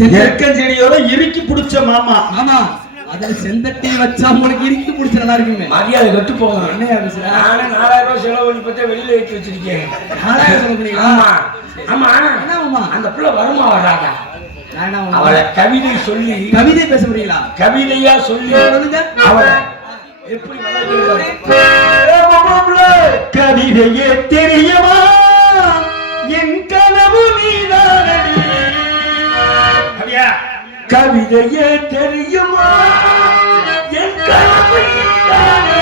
செடியோட இறுக்கி பிடிச்ச மாமா. ஆமா, அதுல செந்தட்டி வச்சா உங்களுக்கு இறுக்கி பிடிச்ச நல்லா இருக்குமே. மரியாதை கட்டு போகணும். என்ன நானே 4000 ரூபாய் செலவு பண்ணி பத்தி வெளியில எடுத்து வச்சிருக்கேன். 4000 செலவு பண்ணீங்களா? ஆமா ஆமா. என்னமா அந்த பிள்ளை வருமா வராதா? அவளை கவிதை சொல்லி கவிதை பேச முடியல. கவிதையா சொல்லி அவளை எப்படி கவிதையே தெரியுமா என் கனவு நீதானடி. கவிதையே தெரியுமா என் கனவு நீதானடி.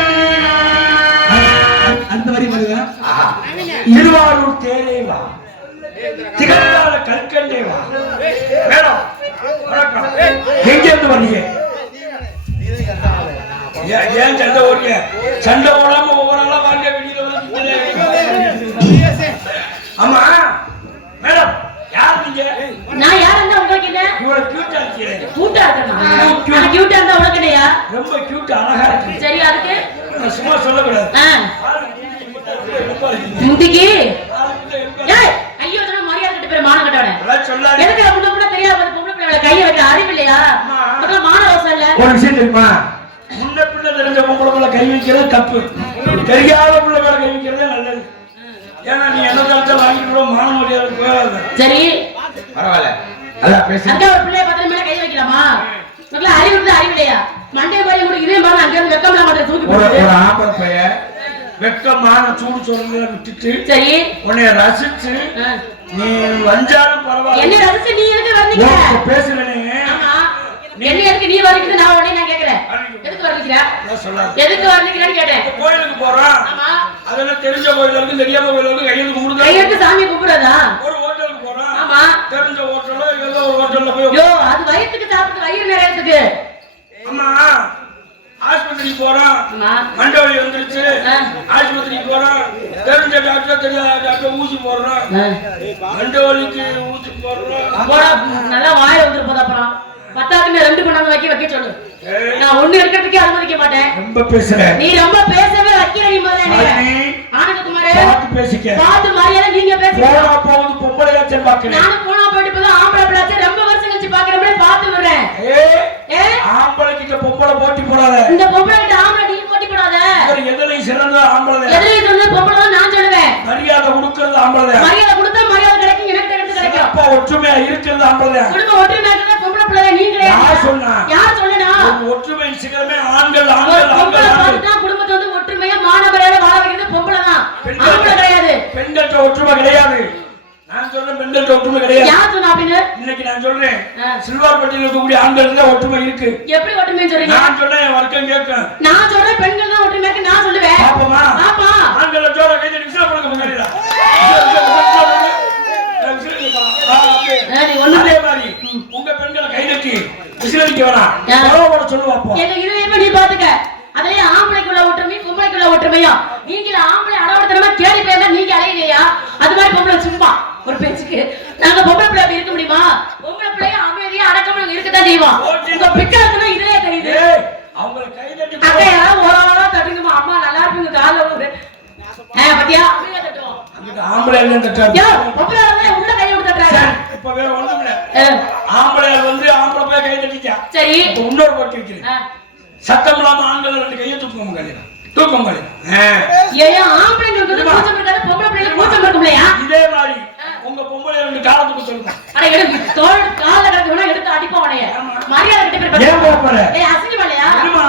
அந்த வரி வருங்க. திருவாரூர் தேரேவா திகழ்ந்தால கல்கண்டேவா. மேடம் எங்க இருந்து வந்தீங்க? ஏன் சண்டை ஓடுங்க? சண்டை ஓடாம ஒவ்வொரு நாளா வாங்க வெளியில வந்து. ஆமா மேடம், யார் நீங்க? நான் யார் இருந்தா உங்களுக்கு என்ன? இவ்வளவு கியூட்டா இருக்கீங்க. கியூட்டா இருக்கேனா? நான் கியூட்டா இருந்தா உங்களுக்கு என்னையா? ரொம்ப கியூட், அழகா இருக்கு. சரி, அதுக்கு நான் சும்மா சொல்லக்கூடாது. முந்திக்கு ஏய் ஐயோ நான் மரியாதை கட்ட பேர் மான கட்டவனே. சொல்லாத. எனக்கு முன்ன கூட தெரியாத பொம்பளை பிள்ளைகளை கைய வைக்க அறிவு இல்லையா? அதெல்லாம் மான ரோசம் இல்ல. ஒரு விஷயம் தெரியுமா? முன்ன பிள்ளை தெரிஞ்ச பொம்பளை மேல கை வைக்கிறது தப்பு, தெரியாத பிள்ளை மேல கை வைக்கிறதே நல்லது. ஏன்னா நீ என்ன தரத்தை வாங்கிட்டு மான மரியாதை போகாது. சரி பரவாயில்ல, அதான் பேச. அங்க ஒரு பிள்ளைய பத்திர மேல கை வைக்கலாமா? உங்களுக்கு அறிவு இருந்தா அறிவு இல்லையா? மண்டே மாதிரி கூட இதே மாதிரி அங்க இருந்து வெக்கம்ல மாட்டே தூக்கி போட்டு ஒரு ஆம்பளை பையன் வெக்கமான சூடு சொல்றத விட்டுட்டு சரி உன்னை ரசிச்சு நீ வந்தாலும் பரவாயில்ல. என்ன ரசிச்சு நீ எதுக்கு வர்றீங்க? பேசுறேனே. ஆமா, என்ன எதுக்கு நீ வர்றீங்க? நான் உடனே நான் கேக்குறேன், எதுக்கு வர்றீங்க? எதுக்கு வர்றீங்கன்னு கேட்டேன். கோயிலுக்கு போறோம். ஆமா, அதெல்லாம் தெரிஞ்ச கோயில இருக்கு, தெரியாத கோயில இருக்கு. கையெழுத்து கும்பிடுறோம். கையெழுத்து சாமி கும்பிடுறதா? ஒரு ஹோட்டலுக்கு போறோம். ஆமா, தெரிஞ்ச ஹோட்டல்ல ஏதோ ஒரு ஹோட்டல்ல போய் யோ அது வயிற்றுக்கு சாப்பிட்டு வயிறு நிறையறதுக்கு. அம்மா ஆஸ்பத்திரி போறோம். மண்டவலி வந்துருச்சு, ஆஸ்பத்திரி போறோம். தெரிஞ்ச டாக்டர் தெரியாத டாக்டர் ஊசி போடுறோம். மண்டவலிக்கு ஊசி போடுறோம். நல்லா வாயில வந்துட்டு போதா அப்புறம் பத்தாக்குமே 2 கொண்டாந்து வைக்க சொல்லு. நான் ஒண்ணு எடுக்கிறதுக்கே அனுமதிக்க மாட்டேன். ரொம்ப பேசுற நீ, ரொம்ப பேசவே வைக்கிற நீ. முதல்ல ஆனந்தகுமாரே பாத்து பேசிக்க. பாத்து மரியாதை நீங்க பேசுங்க. போனா போகுது பொம்பளையாச்சே பாக்குறேன். நானும் போனா போயிட்டு போதா ஆம்பளை பிள்ளையாச்சே ரொம்ப வருஷம் கழிச்சு பாக்குறேன். பாத்து வரேன். ஆம்பளை கிட்ட பொம்பளை போட்டி போடாத. இந்த பொம்பளை கிட்ட ஆம்பளை நீ போட்டி போடாத. எதுலையும் சிறந்த ஆம்பளை. எதுலையும் சிறந்த பொம்பளை தான் நான் சொல்லுவேன். மரியாதை கொடுக்கறது ஆம்பளை. மரியாதை கொடுத்தா மரியாதை கிடைக்கும், எனக்கு எடுத்து கிடைக்கும். அப்பா ஒற்றுமையா இருக்கிறது ஆம்பளை. குடும்ப ஒற்றுமையா இருக்கிறது பொம்பளை பிள்ளை. நீ கிடையாது. யார் சொன்னா? யார் சொன்னா? ஒற்றுமை சிகரமே ஆண்கள். ஆண்கள் தான் குடும்பத்தை வந்து ஒற்றுமையா மாணவரையோட வாழ வைக்கிறது பொம்பளை தான், ஆம்பளை கிடையாது. பெண்கள்ட்ட ஒற்றுமை கிடையாது. நான் சொல்றேன் பெண்கள்ட்ட ஒற்றுமை கிடையாது. யார் சொன்னா அப்படின்னு? இன்னைக்கு நான் சொல்றேன் சில்வார்பட்டியில் இருக்கக்கூடிய ஆண்கள் தான் ஒற்றுமை இருக்கு. எப்படி ஒற்றுமை சொல்றீங்க? நான் சொன்னேன் வர்க்கம் கேட்க. நான் சொல்றேன் பெண்கள் தான் ஒற்றுமை இருக்கு நான் சொல்லுவேன். பாப்போமா? பாப்பா ஆண்கள் ஜோர கையை விசில போடுங்க முன்னாடிடா. நீ ஒண்ணு அதே மாதிரி உங்க பெண்களை கை தட்டி விசிலடிக்க வேணாம். பரவாயில்ல சொல்லு பாப்போம். எங்க இதே நீ பாத்துக்க. அதுலயே ஆம்பளைக்குள்ள ஒற்றுமை பொம்பளைக்குள்ள ஒற்றுமையா? நீங்க ஆம்பளை அடவடத்தனமா கேள்வி பேச நீங்க அலையிலையா? அது மாதிரி பொம்பளை சும்மா ஒரு பேச்சுக்கு நாங்க பொம்பளை பிள்ளை அப்படி இருக்க முடியுமா? பொம்பளை பிள்ளைய அமைதியா அடக்கமா இருக்கதான் செய்வோம். உங்க பிக்காசுனா இதுலயே தெரியுது. அவங்க கை தட்டி அக்கையா ஓரமா தட்டுங்கம்மா. அம்மா நல்லா இருப்பீங்க காலைல ஒரு பத்தியா அப்படியே தட்டுவோம். அந்த ஆம்பளை எல்லாம் தட்டாது. யோ பொம்பளை உள்ள கை விட்டு தட்டுறாங்க. இப்ப வேற ஒண்ணும் இல்ல. ஆம்பளை வந்து ஆம்பளை போய் கை தட்டிச்சா. சரி இன்னொரு போட்டி வைக்கிறேன். சத்தம் இல்லாம ஆண்கள் 2 கையை தூக்குவோம். கல்யாணம் தூக்கம் ஏன் ஆம்பளைங்களுக்கு வந்து கூச்சம் இருக்காது, பொம்பளை பிள்ளைங்களுக்கு கூச்சம் இருக்கும்லையா? இதே மாதிரி உங்க பொம்பளை 2 காலத்துக்கு சொல்லுங்க. அட எடுத்து தோள் கால்ல கிடக்குனா எடுத்து அடிப்போம் உடைய. மரியாதை கிட்ட பேர் ஏன் போற? ஏய் அசிங்கமா இல்லையா? என்னமா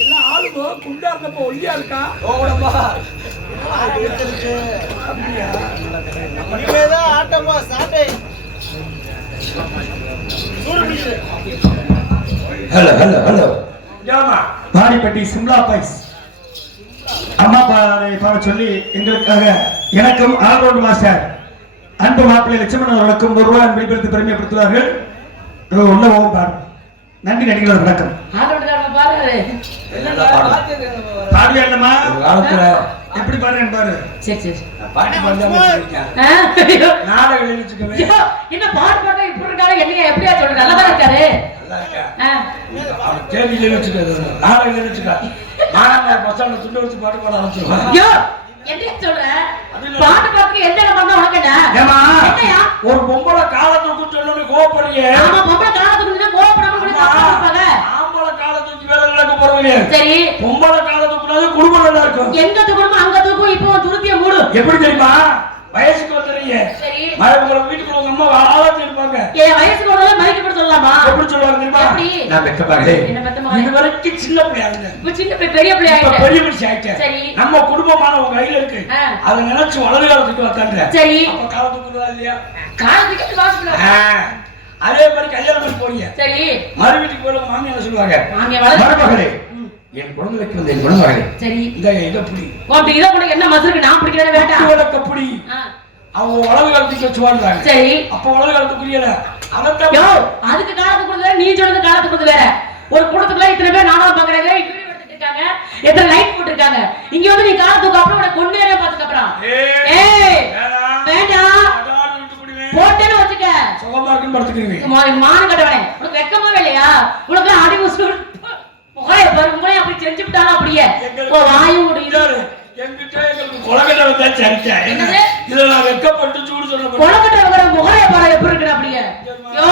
எல்லாம் ஆளுமோ குண்டா இருக்கப்ப ஒல்லியா இருக்கா? ஓடமா ஆட்டமா சாட்டை. ஹலோ ஹலோ ஹலோ பாடிப்பட்டி சிம்லா பைஸ் அம்மா பாட சொல்லி எங்களுக்காக எனக்கும் ஆல்ரவுண்ட் மாஸ்டர் அன்பு மாப்பிள்ளை லட்சுமணன் அவர்களுக்கும் ஒருவன் வெளிப்படுத்தி பெருமைப்படுத்துவார்கள். உள்ள போகும் பாடு. நன்றி நடிகர்கள் வணக்கம். பாடுவே இல்லம்மா எப்படி பாடுறேன் பாரு. சரி சரி பாட்டு பாடாம நாடகம் எழுதிச்சுக்கவே. என்ன பாட்டு பாட்டா இப்படி இருக்காரு என்னங்க எப்படியா சொல்ற? நல்லா தான் இருக்காரு. நல்லா இருக்கா? அவன் தேதி எழுதிச்சுக்க நாடகம் எழுதிச்சுக்க. மானாமலை பஸ் ஸ்டாண்ட்ல துண்டு வச்சு பாட்டு பாட ஆரம்பிச்சிருவாங்க. ஐயோ என்ன சொல்ற பாட்டு பாட்டுக்கு எந்த இடம் பண்ணா உனக்கு என்ன ஏமா என்னையா ஒரு பொம்பளை காலத்துக்கு சொன்னோன்னு கோவப்படுறீங்க. ஆமா பொம்பளை காலத்துக்கு கோவப்படாம கூட தப்பாங்க. ஆம்பளை காலத்துக்கு வேலை நடக்க போறீங்க. சரி பொம்பளை காலத்துக்குனால குடும்பம் நல்லா இருக்கும். எங்க குடும்பம் அங்க தூக்கும். இப்போ துருத்திய மூடு எப்படி தெரியுமா? வயசுக்கு வந்துறீங்க. சரி உங்க வீட்டுக்குள்ள உங்க அம்மா ஆளாத்தி இருப்பாங்க. ஏன் வயசுக்கு வரல மைக்கு போட்டு சொல்லலாமா? எப்படி சொல்லுவாங்க தெரியுமா? நான் வெக்க பாக்கலே. என்ன பத்த மகனே? இது வரைக்கும் சின்ன பிள்ளையா இருந்தேன். இப்ப சின்ன பிள்ளை பெரிய பிள்ளை ஆயிட்டே. பெரிய பிள்ளை ஆயிட்டே. சரி நம்ம குடும்பமான உங்க கையில இருக்கு. அத நினைச்சு வலது காலத்துக்கு வந்தாங்க. சரி அப்ப காலத்துக்குறதா இல்லையா? காலத்துக்கு வாசல்ல. அதே மாதிரி கல்யாணம் பண்ணி போறீங்க. சரி மறு வீட்டுக்கு போய் மாமி என்ன சொல்லுவாங்க? மாமி மருமகளே என் குழந்தைக்கு வந்து என் குழந்தைகளே. சரி இத புடி. உன்கிட்ட இத கூட என்ன மசுருக்கு நான் பிடிக்கிறத வேண்டாம். இவளக்க புடி. அவங்க வலது காலத்துக்கு வச்சு வாழ்றாங்க. சரி அப்ப வலது காலத்துக்கு புரியல. அதத்தான் யோ அதுக்கு காலத்துக்கு கொடுத்து வேற நீ சொல்றது காலத்துக்கு கொடுத்து வேற. ஒரு கூட்டத்துக்குள்ள இத்தனை பேர் நானும் பாக்குறாங்க. வீடியோ எடுத்துட்டு இருக்காங்க. எத்தனை லைட் போட்டுருக்காங்க. இங்க வந்து நீ காலத்துக்கு அப்புறம் உன கொன்னேரே பாத்துக்க அப்புறம். ஏய் வேண்டாம். போட்டேன்னு வச்சுக்க. சுகமா இருக்குன்னு படுத்துக்கிறீங்க. மானம் கட்டவனே உனக்கு வெக்கமாவே இல்லையா? உனக்கு அடி முசு முகரே பாரு உங்களே அப்படி செஞ்சு விட்டாலும் அப்படியே ஓ வாயு முடியுது. என்கிட்ட எங்களுக்கு கொலகட்ட வந்தா சரிச்சா. என்னது? இதுல நான் வெக்கப்பட்டு சூடு சொல்ல கொலகட்ட வர முகரே பாரு எப்படி இருக்கு அப்படியே. யோ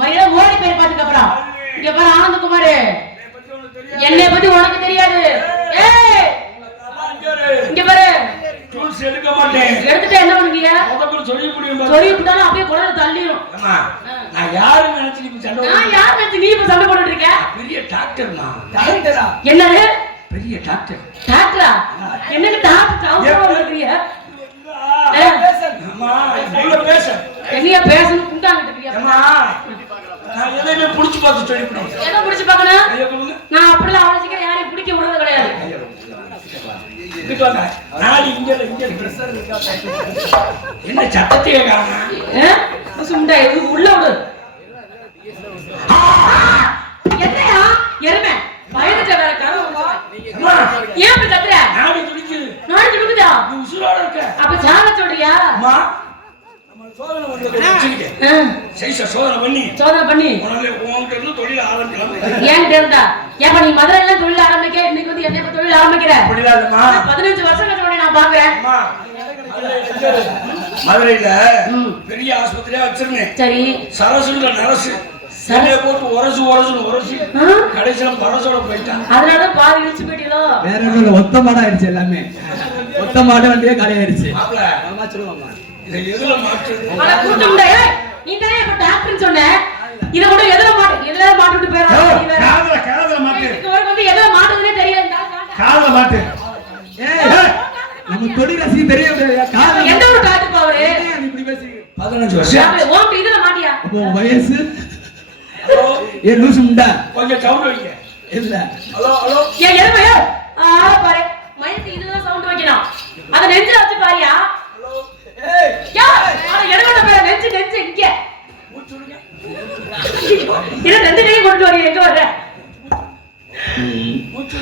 மரியாதை ஓடி போய் பாத்துக்க அப்புறம். இங்க பாரு ஆனந்தகுமார் என்னை பத்தி உனக்கு தெரியாது. ஏய் இங்க பாரு டூல்ஸ் எடுக்க மாட்டேன். எடுத்துட்டு என்ன பண்ணுவீங்க? முதல்ல சொல்லி புடிங்க. சொல்லி விட்டாலும் அப்படியே குடல தள்ளிரும். அம்மா நான் யாரு நினைச்சு நீ சண்டை நான் யார் நினைச்சு நீ இப்ப சண்டை போட்டுட்டு இருக்க? பெரிய டாக்டர் நான். டாக்டரா? என்னது? பெரிய டாக்டர். டாக்டரா? என்னக்கு டாக்டர் அவசரமா இருக்கீங்க? அம்மா இவ்வளவு பேச. என்னைய பேசணும் குண்டாங்கிட்டு இருக்கீங்க. அம்மா நான் எதையுமே புடிச்சு பார்த்து சொல்லி புடி. எதை புடிச்சு பார்க்கணும்? ஐயா சொல்லுங்க. நான் அப்படிலாம் அவ்வளவு சீக்கிரம் யாரையும் பிடிக்க விடுறது கிடையாது. இங்க வாங்க. நாளை இங்க பிரஷர் இருக்கா? என்ன சத்தத்தையே காணோம். சுண்டை உள்ள விடு. என்னையா எருமை பயந்துட்ட வேற கரு. ஏன் இப்படி கத்துற? நாடி துடிக்குது. நாடி துடிக்குதா? நீ உசுரோட இருக்க. அப்ப சாக சொல்றியா? அம்மா நம்ம சோதனை வந்து வச்சிருக்கே. சைஸ சோதனை பண்ணி உடனே உன்கிட்ட இருந்து தொழில் ஆரம்பிக்கலாம். ஏன் தெரிந்தா? ஏப்பா நீ மதுரையில தொழில் ஆரம்பிக்க இன்னைக்கு வந்து என்ன தொழில் ஆரம்பிக்கிற? அப்படில இல்லம்மா. 15 வருஷம் கழிச்சு நான் பாக்குறேன். அம்மா மதுரையில பெரிய ஆஸ்பத்திரியா வச்சிருந்தேன். சரி சரசுன்ற நரசு சரிய போட்டு உரசு கடைசியில பரசோட போயிட்டான். அதனால பாதி இழுச்சு போயிட்டீங்களோ? வேற ஒண்ணு ஒத்த மாடா ஆயிடுச்சு. எல்லாமே ஒத்த மாடு வண்டியே காலி ஆயிடுச்சு. இதை எதுல மாற்று? அட கூட்டம்டா. நீ தானே இப்ப டாக்டர்னு சொன்ன. இத கூட எதுல மாட்டிட்டு போறா? காதுல மாட்டு. இதுக்கு வந்து எதுல மாட்டுதுனே தெரியாது. காதுல மாட்டு. ஏய் நம்ம தொழில் ரசி தெரியல. காது எந்த ஒரு டாக்டர் பாவரே? இப்படி பேசி 15 வருஷம். ஓம் இதுல மாட்டியா? அப்போ வயசு ஏ லூசுண்டா கொஞ்சம் சவுண்ட் வைங்க. இல்ல ஹலோ ஹலோ ஏ எருமையா? பாரு மைக்கு இதுல சவுண்ட் வைக்கணும். அத நெஞ்சில வச்சு பாரியா? ஹலோ ஏய் யா அட எருமட பேர நெஞ்சு இங்க மூச்சு விடுங்க. இத ரெண்டு கையும் கொண்டு வரீங்க. எங்க வர? மூச்சு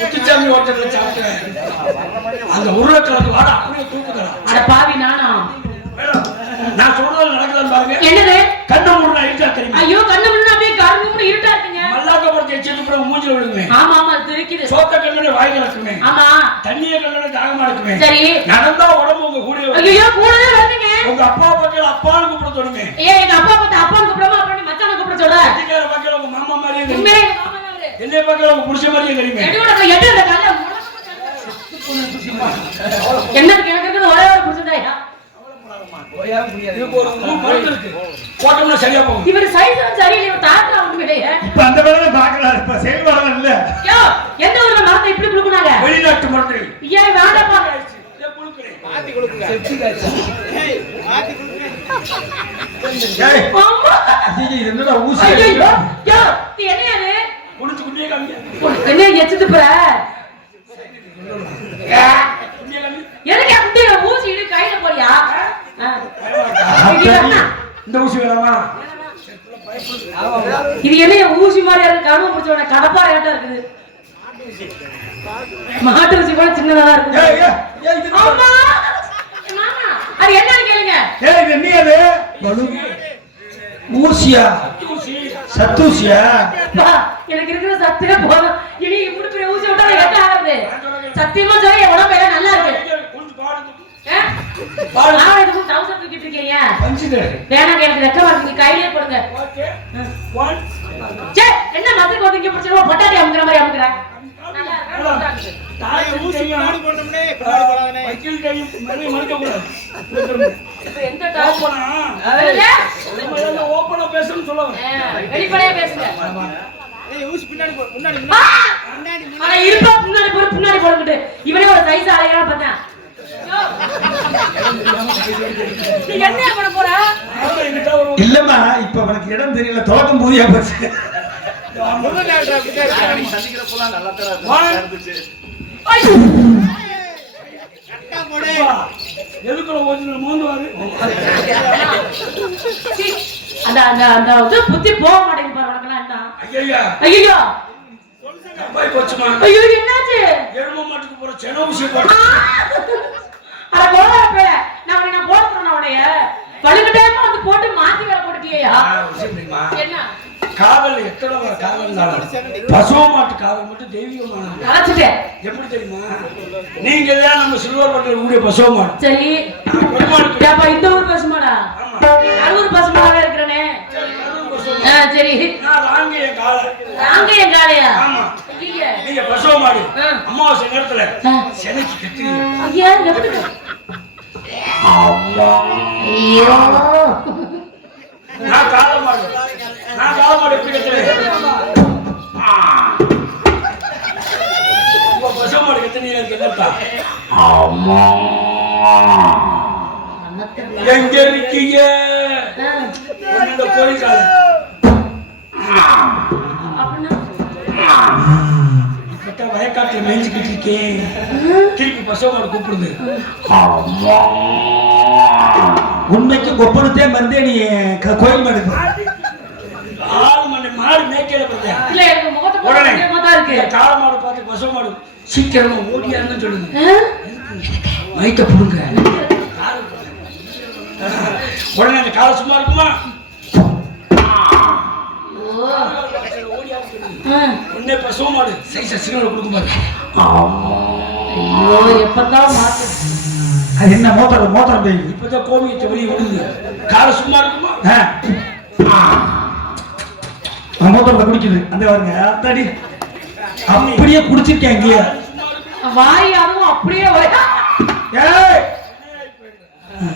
முத்துச்சாமி ஹோட்டல்ல சாப்பிட்டேன். அந்த உருளைக்கிழங்கு வாடா அப்படியே தூக்குதடா. அட பாவி நானா? நான் சொல்றது நடக்குதான்னு பாருங்க. என்னது? கண்ணு மூடுனா இருட்டா தெரியுமா? ஐயோ கண்ணு முன்ன அப்படியே கருங்கும்னு இருட்டா இருக்குங்க. மல்லாக்க படுத்து எச்சிட்டு போற மூஞ்சில விழுங்குமே. ஆமா ஆமா அது தெரிக்குது. சோத்த கண்ணனே வாய் கலக்குமே. ஆமா தண்ணிய கண்ணனே தாகமா இருக்குமே. சரி நடந்தா உடம்பு உங்க கூடவே வரும். ஐயோ கூடவே வருதுங்க. உங்க அப்பா பக்கல அப்பான்னு கூப்பிட தோணுமே. எங்க அப்பா பார்த்து அப்பான்னு கூப்பிடாம அப்புறம் மச்சான கூப்பிட சொல்ற. அடிக்கார பக்கல உங்க மாமா மாதிரியே தெரியும். உண்மையிலே எங்க மாமா தான் அவரு. என்னைய பக்கல உங்க புருஷன் மாதிரியே தெரியுமே. எடு அந்த கால என்னது எனக்கு ஒரே ஒரு புடிச்சதாயா? இதுக்கு ஒரு மருந்து இருக்கு. போட்டோம்னா சரியா போகும். இவர் சைஸ் சரியில்லை. இவர் தாத்தா உண்மையிலேயே. இப்ப அந்த வேலைய பாக்குறாரு. இப்ப செயல்பாடு இல்ல. யோ எந்த ஊர்ல மரத்தை இப்படி புடுக்குனாங்க? வெளிநாட்டு மருந்து. ஏன் வேண்டாப்பா? ஏய் புடுக்குறே. மாத்தி கொடுங்க. செப்டி காய்ச்சா. ஏய் மாத்தி கொடுங்க. ஏய் அம்மா இது என்னடா ஊசி? ஐயோ யோ நீ என்னையானே? குடிச்சு குடியே காமிங்க. என்ன எச்சிட்டு போற? குடியே காமி. எதுக்கு அப்படி ஊசி இடு கையில போறியா? இந்த ஊசி வேணாமா? இது என்ன ஊசி மாதிரி இருக்கு? கரும்பு பிடிச்சவன கடப்பா ரேட்டா இருக்குது. மாட்டு ருசி கூட சின்னதா இருக்கும். ஏய் ஏய் ஏய் இது ஆமா மாமா அது என்னன்னு கேளுங்க. ஏய் இது என்ன அது ஊசியா சத்தூசியா அப்பா, எனக்கு இருக்கிற சத்தே போதும். இனி இப்படி பெரிய ஊசி விட்டா என்ன ஆகுது? சத்தியமா சொல்ல என் உடம்பு எல்லாம் நல்லா இருக்கு. நான் இதுக்கு டவுசர் தூக்கிட்டு இருக்கீங்க. வேணாங்க, எனக்கு ரெக்க வாங்க, கையிலே போடுங்க. சே, என்ன மதுக்கு வந்து இங்க பிடிச்சிருவா பொட்டாட்டி அமுக்குற மாதிரி அமுக்குற. நல்லா இருக்கு. எந்த வெளிப்படையா பேசுங்க. பின்னாடி போட்டுக்கிட்டு இவனே ஒரு சைஸ் அலையா பார்த்தேன். நீங்க என்ன பண்ண போற? இல்லம்மா இப்ப உனக்கு இடம் தெரியல, தோட்டம் பூதியா போச்சு. புத்தி போக மாட்டேங்குது பாரு உனக்கெல்லாம். ஐயோ ஐயோ என்னாச்சு? எரும மாட்டுக்கு போற சென ஊசி போட்டு அட கோவர பேர நான் உன்னை போடுறேன். உன்னைய வலுக்கிட்டேமா வந்து போட்டு மாத்தி வேற போட்டுட்டியா? என்ன காவல் எத்தனை வர காவல் பசுவ மாட்டு காவல் மட்டும் தெய்வீகமானது. அழைச்சிட்டேன். எப்படி தெரியுமா? நீங்க தான் நம்ம சில்வர் பட்டியல் கூடிய பசுவ மாடு. சரி அப்ப இந்த ஊர் பசுமாடா? அரூர் பசுமாடா இருக்கிறனே. சரி நான் ராங்கிய காலை. ராங்கிய காலையா? ஆமா. நீங்க பசுவ மாடு அமாவாசை நேரத்துல செனைக்கு கட்டி. ஐயா எப்படி? ஐயோ நான் கால மாடு எப்படி கட்டுறேன்? பசுவ மாடு கட்டினீங்க என்னத்தா? எங்க இருக்கீங்க? உன்னோட கோரிக்கால வயக்காட்டுல மேய்ஞ்சிக்கிட்டு இருக்கேன். திருப்பி பசுவ மாடு கூப்பிடுது. உண்மைக்கு கொப்பனத்தே மருந்தே நீ கோயில் மாடு 6 மணி மாடு மேய்க்கல பார்த்தேன். இல்ல எனக்கு முகத்தை பார்த்தா இருக்கு. காளை மாடு பார்த்து பசுவ மாடு சீக்கிரமா ஓடியாருன்னு சொல்லுது. மைக்க புடுங்க. உடனே அந்த காலை சும்மா இருக்குமா? என்ன பசுவ மாடு சிக்னல் கொடுக்கும் பாரு. ஐயோ எப்பதான் மாத்து. அது என்ன மோதிரம் போய் இப்பதான் கோமியத்தை வெளியே விடுது. காலை சும்மா இருக்குமா? மோதிரத்தை குடிக்குது. அந்த பாருங்க அத்தாடி அப்படியே குடிச்சிருக்கேன். இங்கேயே வாய் அதுவும் அப்படியே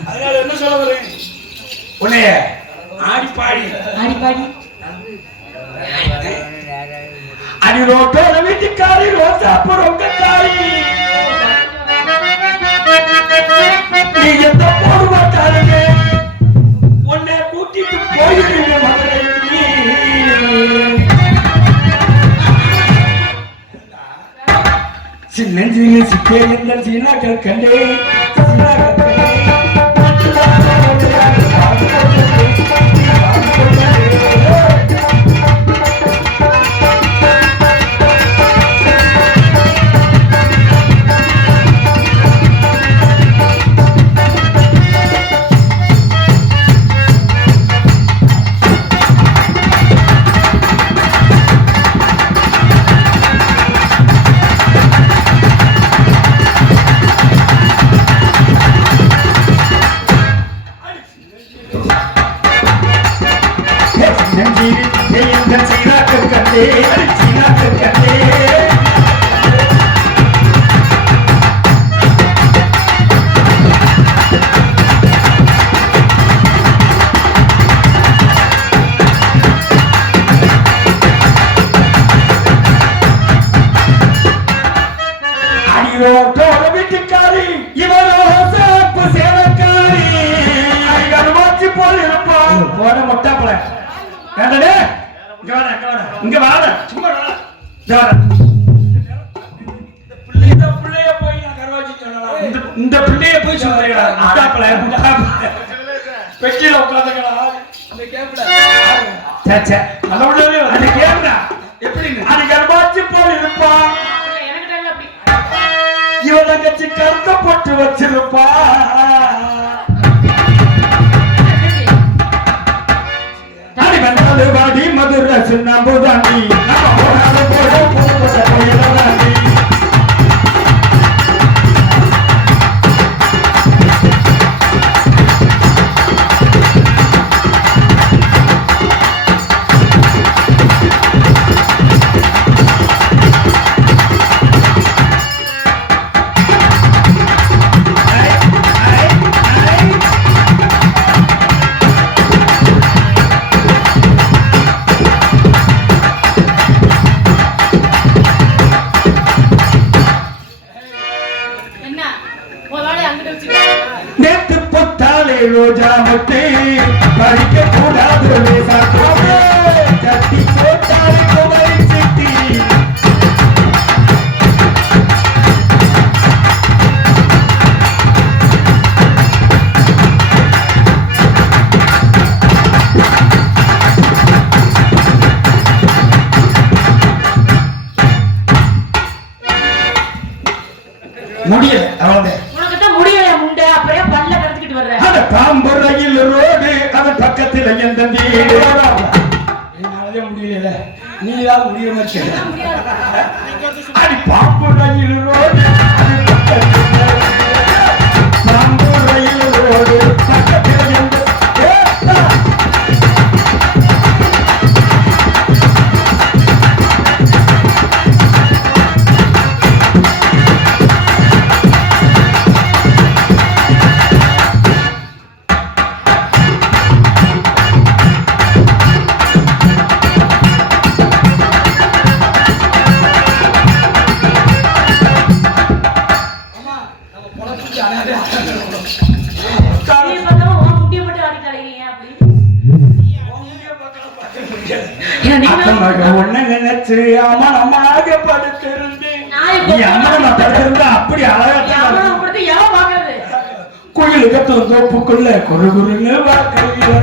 அதனால என்ன சொல்ல வரேன்? உன்னைய ஆடி பாடி அடி ரோட்டோட வீட்டுக்காரி ரோசாப்பு ரொக்கக்காரி நீ எந்த போடு மாட்டாருங்க உன்னை கூட்டிட்டு போயிருக்கீங்க மதுரைக்கு. சின்னஞ்சிறு சிக்கே எந்த சீனாக்கள் கண்டே வீட்டுக்காரி இவரோ சாப்பு சேவக்காரி அருமாச்சி போல் இருப்பான். போட மொட்டாப்பல இங்க வாட சும்மா இந்த பிள்ளைய போய் சொல்றீங்களா? பெட்டியில உட்காந்துங்களா? எப்படி அது கர்மாச்சி போல் இருப்பான். இவன் தங்கச்சி கருக்கப்பட்டு வச்சிருப்பா. வாடி மதுரை சின்னம்புதாண்டி நம்ம போனால போட போயிடலாண்டி. நேத்து பொத்தாலே ரோஜா முட்டு பறிக்க கூடாது கட்டி போட்டாலே குமரி சிட்டி. முடியல அவ்வளவு பாம்புறையில் ரோடு அதன் பக்கத்தில் எந்த வீடு. என்னாலே முடியல, நீதான் முடிய மாதிரி. அடி பாம்புறையில் ரோடு பாம்புறையில் ரோடு பக்கத்தில் எந்த ஒன்ன நினைச்சு அமனமாக படுத்திருந்தேன். அப்படி அழகா கோயிலுக்கு தோப்புக்குள்ள குறுகுறுன்னு வார்த்தையில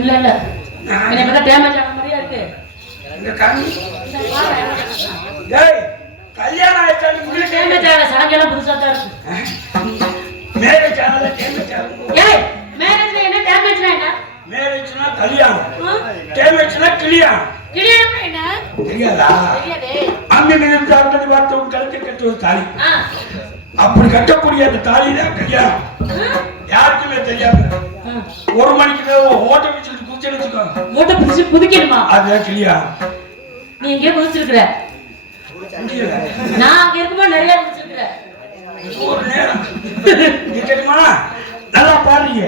இல்ல இல்ல என்ன பத்தி டேமேஜ் ஆன மாதிரியா இருக்கு. இந்த கண்ணு ஏய் கல்யாணம் ஆயிட்டானே உங்களுக்கு டேமேஜ் ஆன சடங்கெல்லாம் புதுசா தான் இருக்கு. மேரேஜ் ஆனல டேமேஜ் ஆகும். ஏய் மேரேஜ்ல என்ன டேமேஜ்னா என்ன? மேரேஜ்னா கல்யாணம், டேமேஜ்னா கிளியாணம். கிளியாணம் என்ன தெரியாதா? தெரியாதே. அங்க நீங்க சார்ந்தது வார்த்தை கழுத்து கட்டுவது தாலி. அப்படி கட்டக்கூடிய அந்த தாலி தான் கல்யாணம். யாருக்குமே தெரியாது. ஒரு மணிக்கு மேல ஓட்ட பிடிச்சிட்டு குதிச்சு வச்சுக்கோ. ஓட்ட பிடிச்சி குதிக்கணுமா? அது கல்யாணம். நீ எங்கே குதிச்சிருக்கிற? நான் அங்க இருக்கும்போது நிறைய குதிச்சிருக்கிறேன். ஒரு நேரம் நீ தெரியுமா? நல்லா பாடுறீங்க,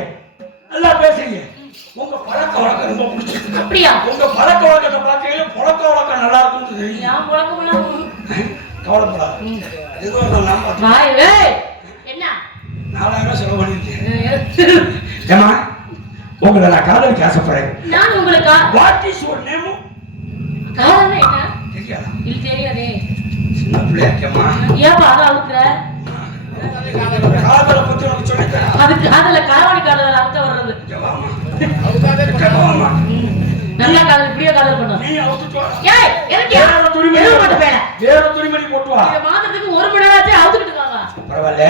நல்லா பேசுறீங்க. உங்க பழக்க வழக்கம் ரொம்ப பிடிச்சிருக்கு. அப்படியா? உங்க பழக்க வழக்கத்தை பார்க்கையில பழக்க வழக்கம் நல்லா இருக்கும்னு தெரியும். நான் பழக்கமெல்லாம் கவலைப்படாது. எதுவும் நான் வாய் ஏய் என்ன 4000 செலவு பண்ணிருக்கேன். ஏமா உங்களை நான் காதலிக்க ஆசைப்படுறேன். நான் உங்களுக்கு வாட் இஸ் யுவர் நேம்? காதல்னா என்ன தெரியாதா? இல்ல தெரியாதே. சின்ன பிள்ளையாக்கம்மா. ஏப்பா அத அவுக்குற? காதலை பத்தி உனக்கு சொல்லித் தரேன். அதுக்கு அதுல காவடி காதல் அவுத்த வர்றது. வாமா. அவுக்காதே நல்ல காதல் இப்படியே காதல் பண்ணு. நீ அவுத்துட்டு வா. ஏய் எனக்கு வேற துணிமணி போட்டு பேட. வேற துணிமணி போட்டு வா. இத மாத்திரத்துக்கு ஒரு மணி நேரமாச்சு அவுத்துக்கிட்டு வாங்க. பரவாயில்ல.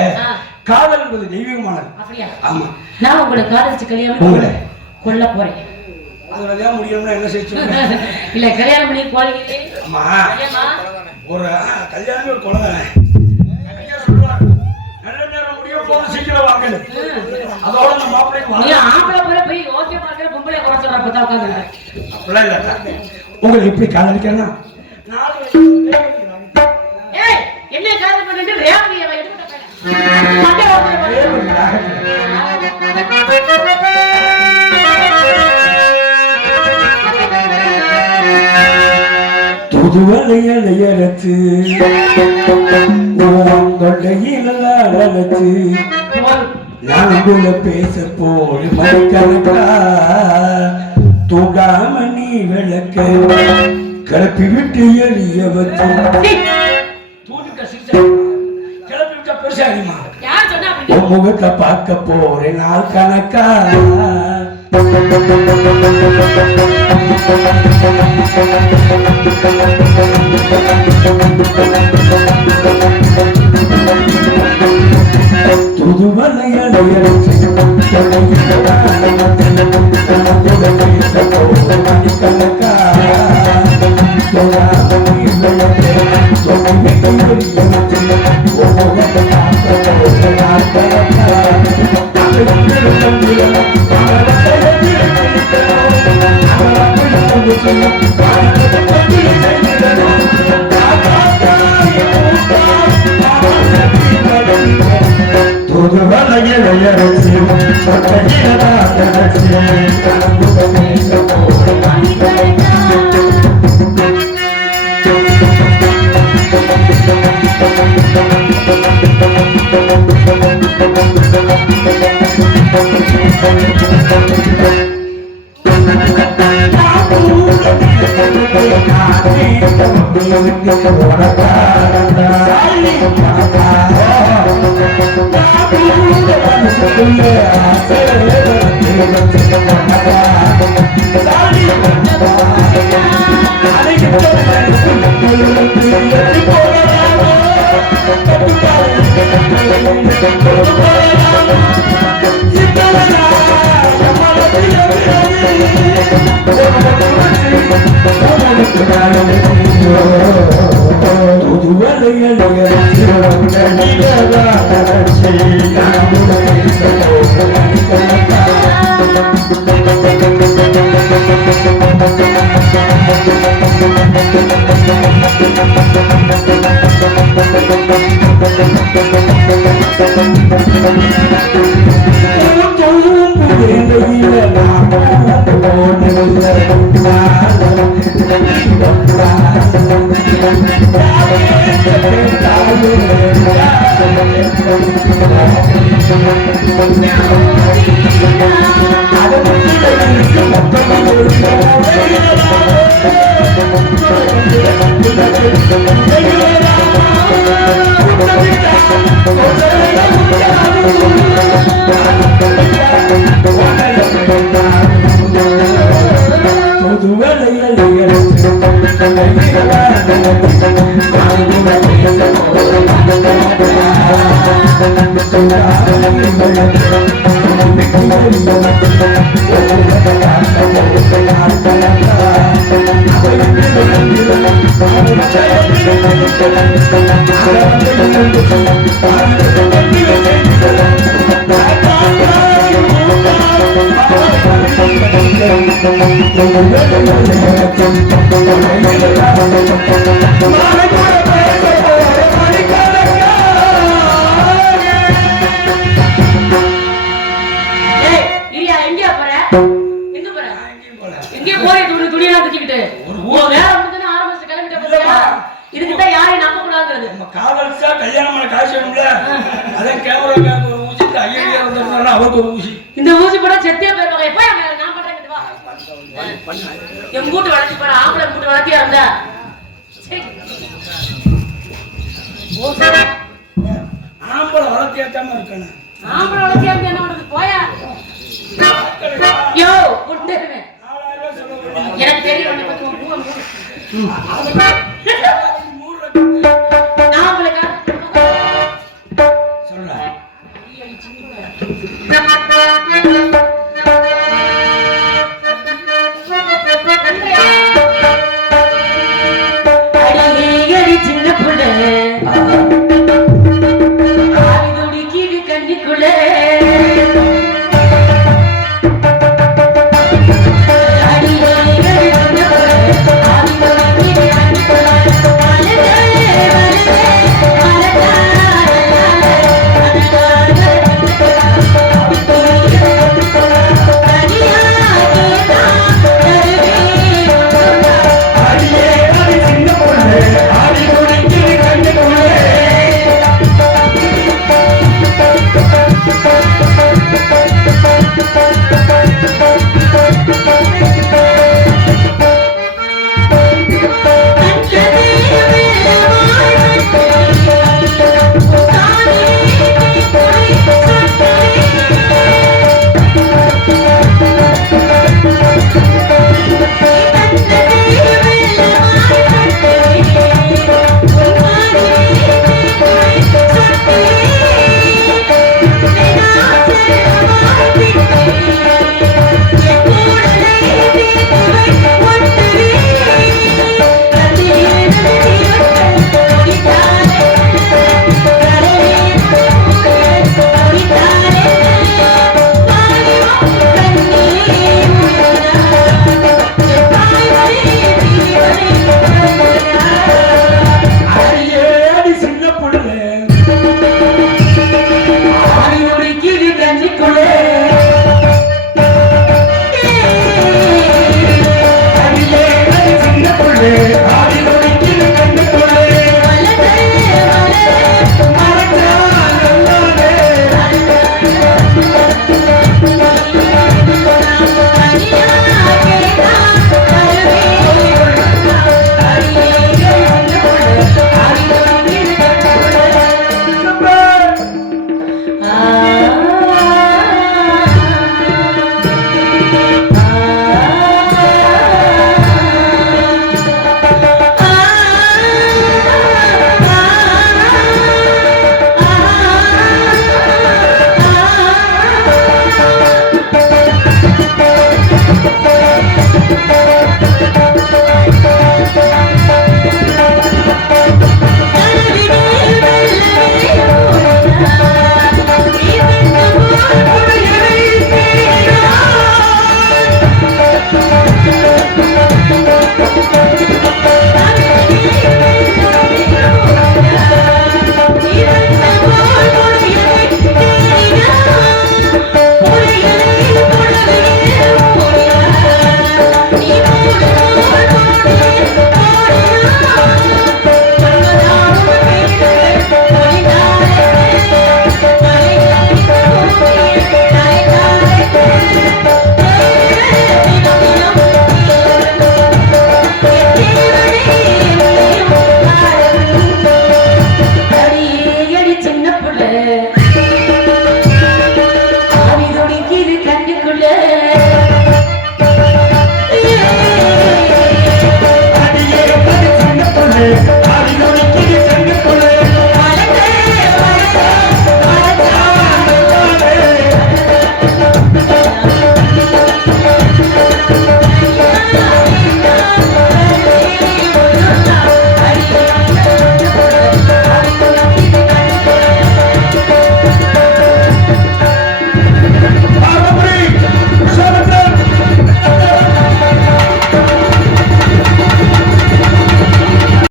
காதல் என்பது தெய்வீகமானது. அப்படியா? ஆமா. நான் உங்களை காதலிச்சு கல்யாணம் உங்களை கொல்ல போறேன். அதுல ஏன் முடியணும்னா என்ன செய்ய இல்ல கல்யாணம் பண்ணி போறீங்களே. ஆமா. ஏமா ஒரு கல்யாணமே ஒரு கொலை தானே. நிறைய சொல்றாங்க. நல்ல நேரம் முடிய போது சீக்கிரம் வாங்க. அதோட நம்ம மாப்பிள்ளைக்கு நீ ஆம்பளை போய் ஓகே பாக்குற பொம்பளை குறை சொல்ற பத்தா உட்கார்ந்து. அப்படிலாம் இல்ல. உங்களுக்கு எப்படி காதலிக்கிறேன்னா ஏய் என்ன காதல் பண்ணிட்டு ரேவதியை எடுத்து போறேன். மண்டை புதுவலையலையரச்சு தொண்டையிலச்சு நான் உள்ள பேச போய் மணிக்கணக்கா தூங்காம நீ விளக்க கிளப்பி விட்டு எளிய வச்சு கிளப்பி விட்டா பெருசாகிமா. யார் சொன்னா அப்படி? முகத்தை பார்க்க போறேன் நாள் கணக்கா. புதுவலையலையரச்சு பேச போற மணிக்கணக்கா கல்யாணம் காசு வேணும்ல. அதான் கேமரா ஒரு ஊசி ஐயா அவருக்கு ஒரு ஊசி இந்த ஊசி போட செத்தே போயிருவாங்க. எப்ப நான் பண்றேன் வா. என் மூட்டு வளர்ச்சி போற ஆம்பளை மூட்டு வளர்த்தியா இருந்தா ஆம்பளை வளர்த்தியாத்தாம இருக்கணும். ஆம்பளை வளர்த்தியா இருந்தா என்ன உனக்கு போயா யோ புட்டுருவேன். எனக்கு தெரியும் உன்னை பத்தி உன் பூவை நான் உங்களுக்கு சொல்றேன். அடி சின்ன புள்ள ஆவிதோடி கீழ் கண்ணிக்குள்ள